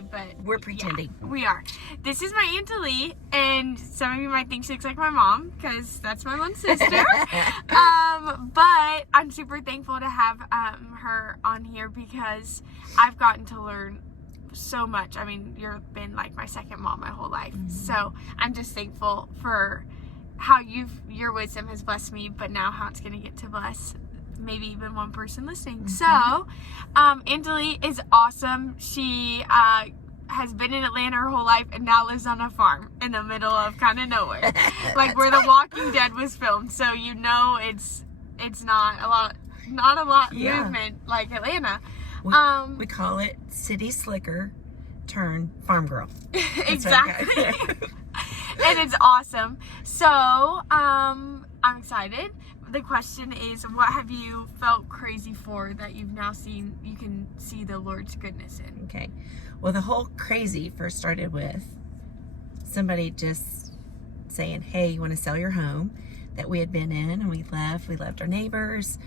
today, but we're pretending. Yeah, we are. This is my Aunt Lee, and some of you might think she looks like my mom because that's my one sister. But I'm super thankful to have her on here because I've gotten to learn so much. I mean, you've been like my second mom my whole life. So I'm just thankful for how your wisdom has blessed me, but now how it's going to get to bless maybe even one person listening. So Aunt Lee is awesome. She has been in Atlanta her whole life and now lives on a farm in the middle of kind of nowhere, like where The Walking Dead was filmed. So you know it's not a lot movement like Atlanta. We call it City Slicker Turn Farm Girl. Exactly. And it's awesome. So I'm excited. The question is, what have you felt crazy for that you've now seen, you can see the Lord's goodness in? Okay. Well, the whole crazy first started with somebody just saying, hey, you want to sell your home that we had been in, and we loved our neighbors.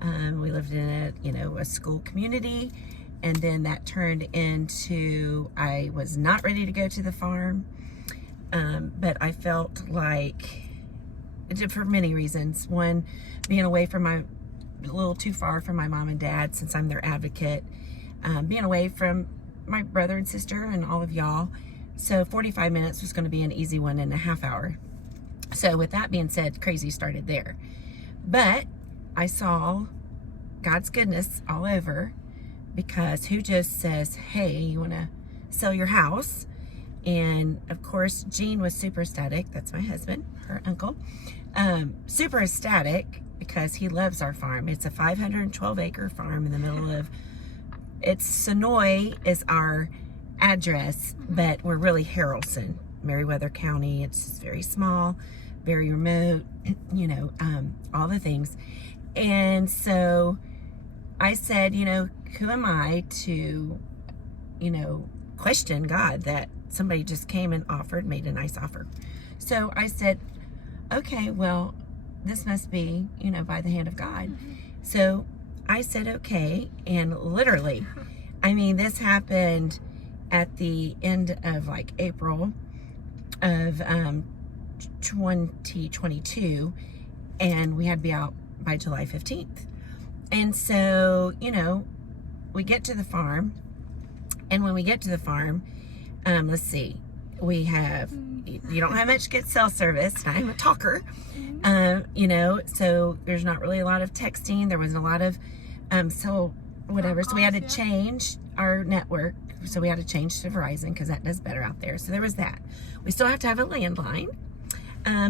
We lived in a school community, and then that turned into, I was not ready to go to the farm, but I felt like, for many reasons. One, being away from a little too far from my mom and dad, since I'm their advocate, being away from my brother and sister and all of y'all. So 45 minutes was going to be an easy 1.5 hours. So with that being said, crazy started there. But I saw God's goodness all over, because who just says, hey, you want to sell your house? And of course, Gene was super ecstatic. That's my husband, her uncle. Super ecstatic because he loves our farm. It's a 512-acre farm in the middle of, Sonoy is our address, but we're really Harrelson, Meriwether County. It's just very small, very remote, all the things. And so I said, who am I to, question God that somebody just came and made a nice offer. So I said, okay, well, this must be, by the hand of God. So I said, okay. And literally, this happened at the end of April of 2022. And we had to be out by July 15th. And so, we get to the farm. And when we get to the farm, let's see, we have, you don't have much good cell service, and I'm a talker, so there's not really a lot of texting. There wasn't a lot of, so we had to change our network. So we had to change to Verizon because that does better out there. So there was that. We still have to have a landline,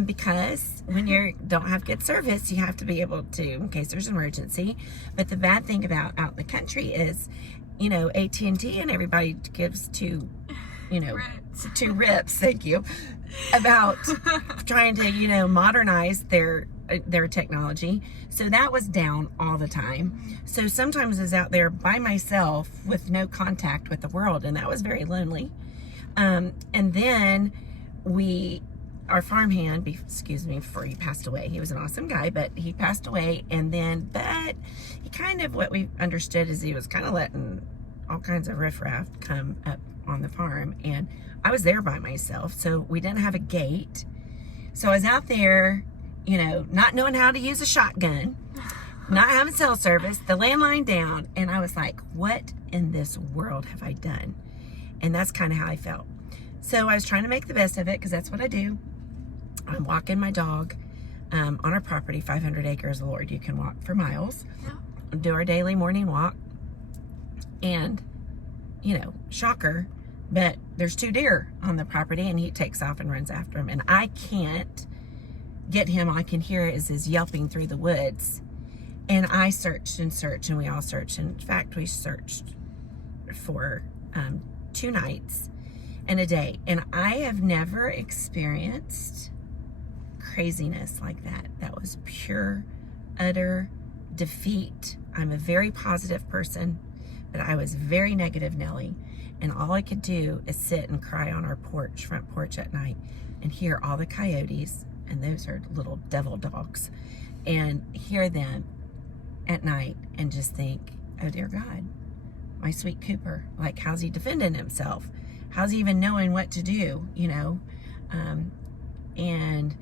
because when you don't have good service, you have to be able to, in case there's an emergency. But the bad thing about out in the country is, AT&T and everybody gives two rips, thank you, about trying to, modernize their technology. So that was down all the time. So sometimes I was out there by myself with no contact with the world, and that was very lonely. And then our farmhand, before he passed away, he was an awesome guy, but he passed away, but he kind of, what we understood is he was kind of letting all kinds of riffraff come up on the farm, and I was there by myself, so we didn't have a gate. So I was out there, not knowing how to use a shotgun, not having cell service, the landline down, and I was like, what in this world have I done? And that's kind of how I felt. So I was trying to make the best of it, because that's what I do. I'm walking my dog on our property, 500 acres, Lord, you can walk for miles. Do our daily morning walk, and shocker, but there's 2 deer on the property, and he takes off and runs after him, and I can't get him. All I can hear is his yelping through the woods. And I searched and searched, and we all searched. In fact, we searched for 2 nights and a day, and I have never experienced craziness like that. That was pure, utter defeat. I'm a very positive person, but I was very negative Nelly, and all I could do is sit and cry on our front porch at night, and hear all the coyotes, and those are little devil dogs, and hear them at night and just think, oh dear God, my sweet Cooper. Like, how's he defending himself? How's he even knowing what to do, you know? And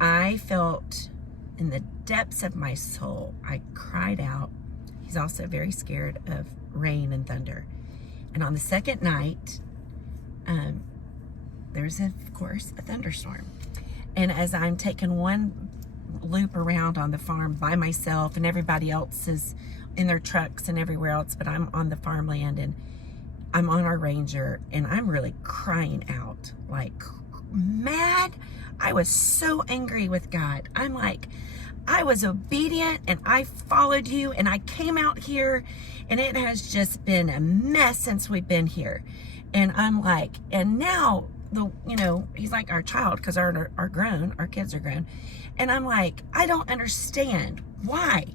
I felt in the depths of my soul, I cried out. He's also very scared of rain and thunder. And on the second night, there's, of course, a thunderstorm. And as I'm taking one loop around on the farm by myself, and everybody else is in their trucks and everywhere else, but I'm on the farmland, and I'm on our Ranger, and I'm really crying out, like mad. I was so angry with God. I'm like, I was obedient and I followed you, and I came out here, and it has just been a mess since we've been here. And I'm like, and now he's like our child, because our kids are grown. And I'm like, I don't understand. Why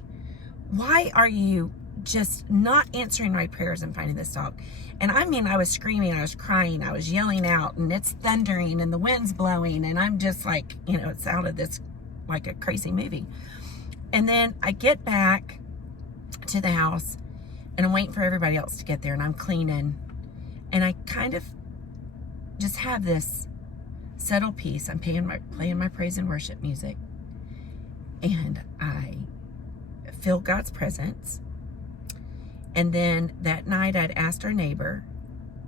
are you just not answering my prayers and finding this dog? And I mean, I was screaming, I was crying, I was yelling out, and it's thundering and the wind's blowing, and I'm just like, it's out of this, like a crazy movie. And then I get back to the house, and I'm waiting for everybody else to get there, and I'm cleaning, and I kind of just have this subtle peace. I'm playing my praise and worship music, and I feel God's presence. And then that night I'd asked our neighbor,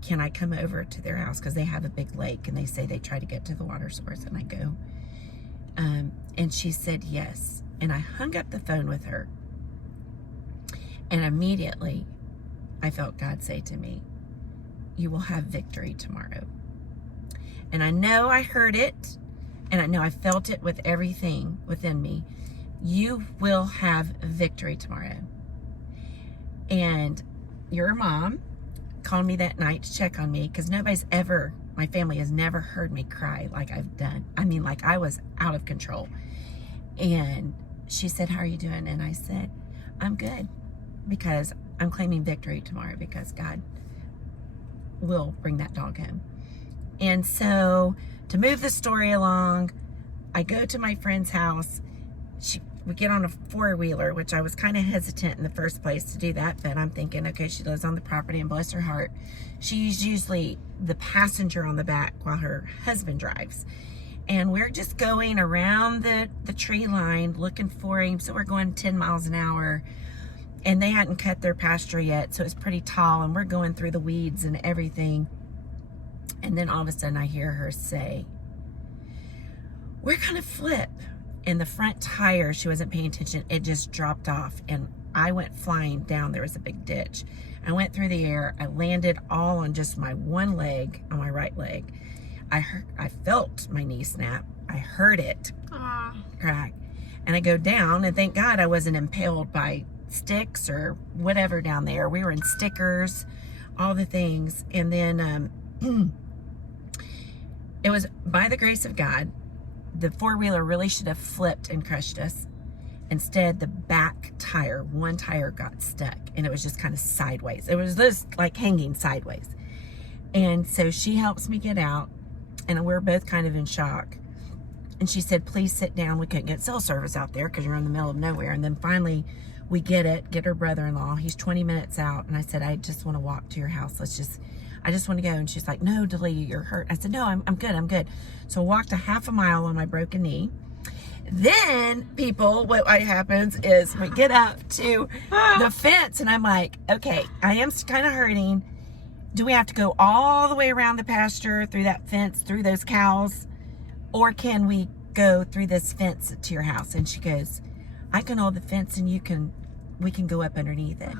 can I come over to their house? Because they have a big lake, and they say they try to get to the water source, and I go. And she said yes. And I hung up the phone with her. And immediately I felt God say to me, you will have victory tomorrow. And I know I heard it, and I know I felt it with everything within me. You will have victory tomorrow. And your mom called me that night to check on me, because my family has never heard me cry like I've done. I mean, like I was out of control. And she said, how are you doing? And I said, I'm good, because I'm claiming victory tomorrow, because God will bring that dog home. And so, to move the story along, I go to my friend's house. We get on a four-wheeler, which I was kind of hesitant in the first place to do that, but I'm thinking, okay, she lives on the property, and bless her heart, she's usually the passenger on the back while her husband drives. And we're just going around the tree line looking for him. So we're going 10 miles an hour, and they hadn't cut their pasture yet, so it's pretty tall, and we're going through the weeds and everything. And then all of a sudden I hear her say, we're gonna flip. And the front tire, she wasn't paying attention, it just dropped off, and I went flying down. There was a big ditch. I went through the air. I landed all on just my one leg, on my right leg. I felt my knee snap. I heard it crack. And I go down, and thank God I wasn't impaled by sticks or whatever down there. We were in stickers, all the things. And then it was by the grace of God. The four-wheeler really should have flipped and crushed us. Instead, the back tire, one tire got stuck, and it was just kind of sideways. It was just like hanging sideways. And so she helps me get out, and we're both kind of in shock. And she said, please sit down. We couldn't get cell service out there because you're in the middle of nowhere. And then finally we get her brother-in-law. He's 20 minutes out. And I said, I just want to walk to your house. I just want to go. And she's like, no, Delia, you're hurt. I said, no, I'm good. So I walked a half a mile on my broken knee. Then what happens is we get up to the fence, and I'm like, okay, I am kind of hurting. Do we have to go all the way around the pasture, through that fence, through those cows? Or can we go through this fence to your house? And she goes, I can hold the fence, and we can go up underneath it.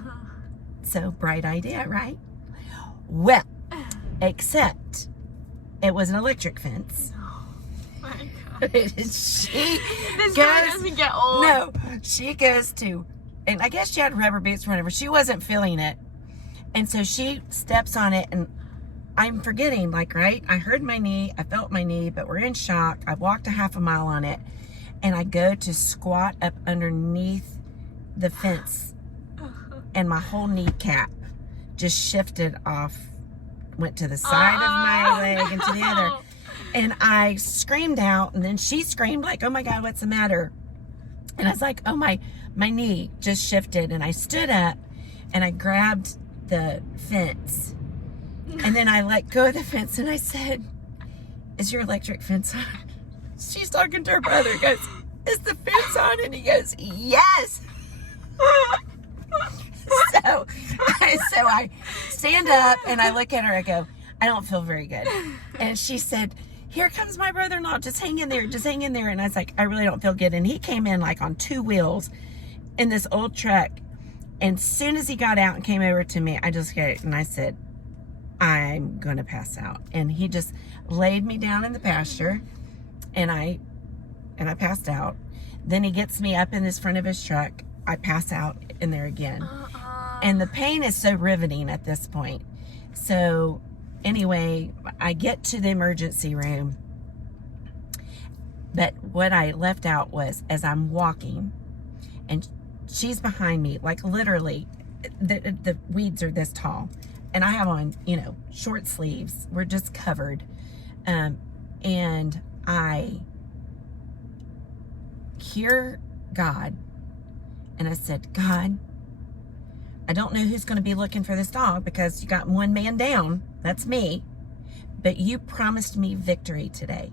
So bright idea, right? Well, except it was an electric fence. Oh my God. This doesn't get old. No, she goes to, and I guess she had rubber boots or whatever. She wasn't feeling it. And so she steps on it, and I'm forgetting, right? I heard my knee, I felt my knee, but we're in shock. I walked a half a mile on it, and I go to squat up underneath the fence, and my whole kneecap just shifted off, went to the side of my leg and to the other. And I screamed out, and then she screamed like, oh my God, what's the matter? And I was like, oh, my knee just shifted. And I stood up, and I grabbed the fence. And then I let go of the fence and I said, is your electric fence on? She's talking to her brother. He goes, is the fence on? And he goes, yes. So I stand up and I look at her. I go, I don't feel very good. And she said, here comes my brother-in-law. Just hang in there. Just hang in there. And I was like, I really don't feel good. And he came in like on 2 wheels in this old truck. And as soon as he got out and came over to me, I just got it. And I said, I'm going to pass out. And he just laid me down in the pasture. And I passed out. Then he gets me up in his front of his truck. I pass out in there again. And the pain is so riveting at this point. So anyway, I get to the emergency room. But what I left out was, as I'm walking, and she's behind me, like literally, the weeds are this tall. And I have on, short sleeves. We're just covered. And I hear God. And I said, God, I don't know who's going to be looking for this dog because you got one man down. That's me. But you promised me victory today.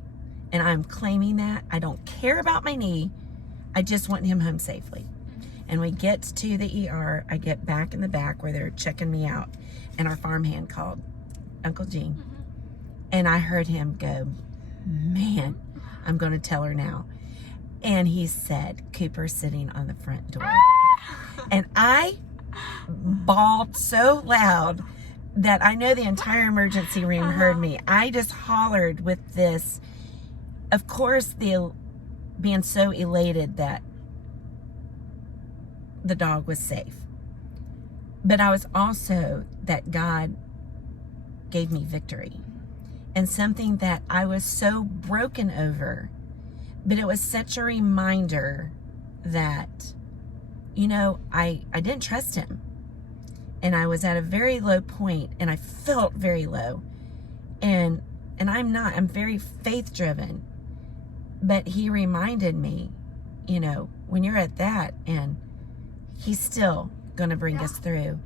And I'm claiming that. I don't care about my knee. I just want him home safely. And we get to the ER. I get back in the back where they're checking me out. And our farmhand called, Uncle Gene. And I heard him go, man, I'm going to tell her now. And he said, Cooper's sitting on the front door. And I bawled so loud that I know the entire emergency room heard me. I just hollered with this, of course, being so elated that the dog was safe. But I was also that God gave me victory. And something that I was so broken over. But it was such a reminder that, I didn't trust him. And I was at a very low point, and I felt very low. And I'm very faith driven. But he reminded me, when you're at that, and he's still going to bring us through.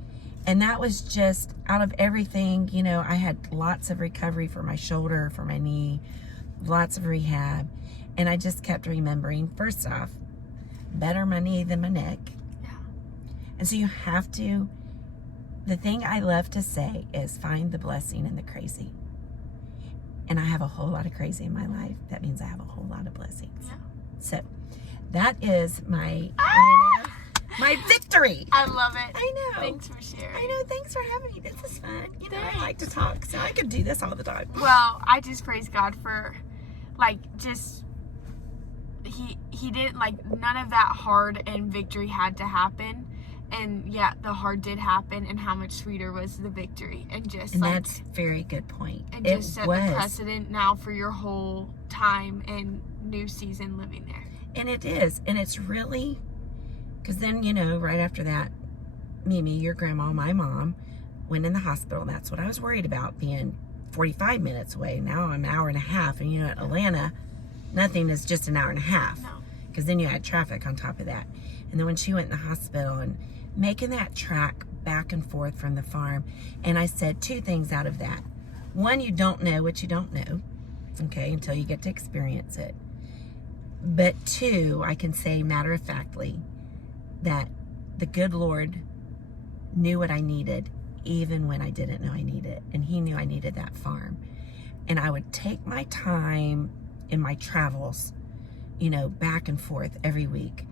And that was just out of everything, I had lots of recovery for my shoulder, for my knee, lots of rehab. And I just kept remembering, first off, better my knee than my neck. Yeah. And so you have to, the thing I love to say is find the blessing in the crazy. And I have a whole lot of crazy in my life. That means I have a whole lot of blessings. Yeah. So that is my my victory. I love it. I know. Thanks for sharing. I know. Thanks for having me. This is fun. I like to talk, so I could do this all the time. Well, I just praise God for, he didn't, none of that hard and victory had to happen. And yeah, the hard did happen, and how much sweeter was the victory. And that's a very good point. And just set the precedent now for your whole time and new season living there. And it is. And it's really, because then, right after that, Mimi, your grandma, my mom, went in the hospital. And that's what I was worried about, being 45 minutes away. Now I'm an hour and a half. And at Atlanta, nothing is just an hour and a half. No. Because then you had traffic on top of that. And then when she went in the hospital and making that trek back and forth from the farm, and I said 2 things out of that. One, you don't know what you don't know, okay, until you get to experience it. But 2, I can say matter-of-factly that the good Lord knew what I needed even when I didn't know I needed it. And he knew I needed that farm. And I would take my time in my travels, back and forth every week.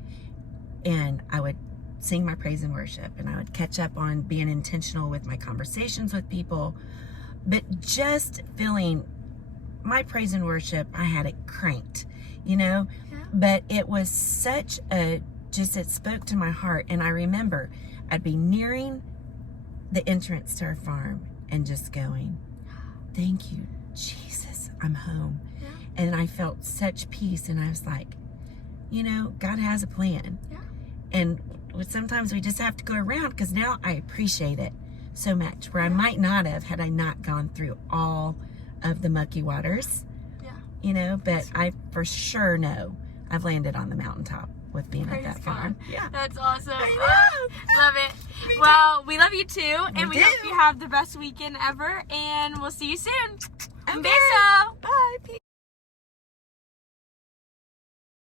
And I would sing my praise and worship, and I would catch up on being intentional with my conversations with people. But just feeling my praise and worship, I had it cranked, Yeah. But it was such it spoke to my heart. And I remember I'd be nearing the entrance to our farm and just going, thank you, Jesus, I'm home. Yeah. And I felt such peace. And I was like, God has a plan. Yeah. And sometimes we just have to go around, because now I appreciate it so much, where I might not have had I not gone through all of the mucky waters. Yeah. But I for sure know I've landed on the mountaintop. with being Praise at that God. farm. Yeah. That's awesome. I know. Love it. Well, we love you too, and we do. hope you have the best weekend ever, and we'll see you soon. I'm Besos.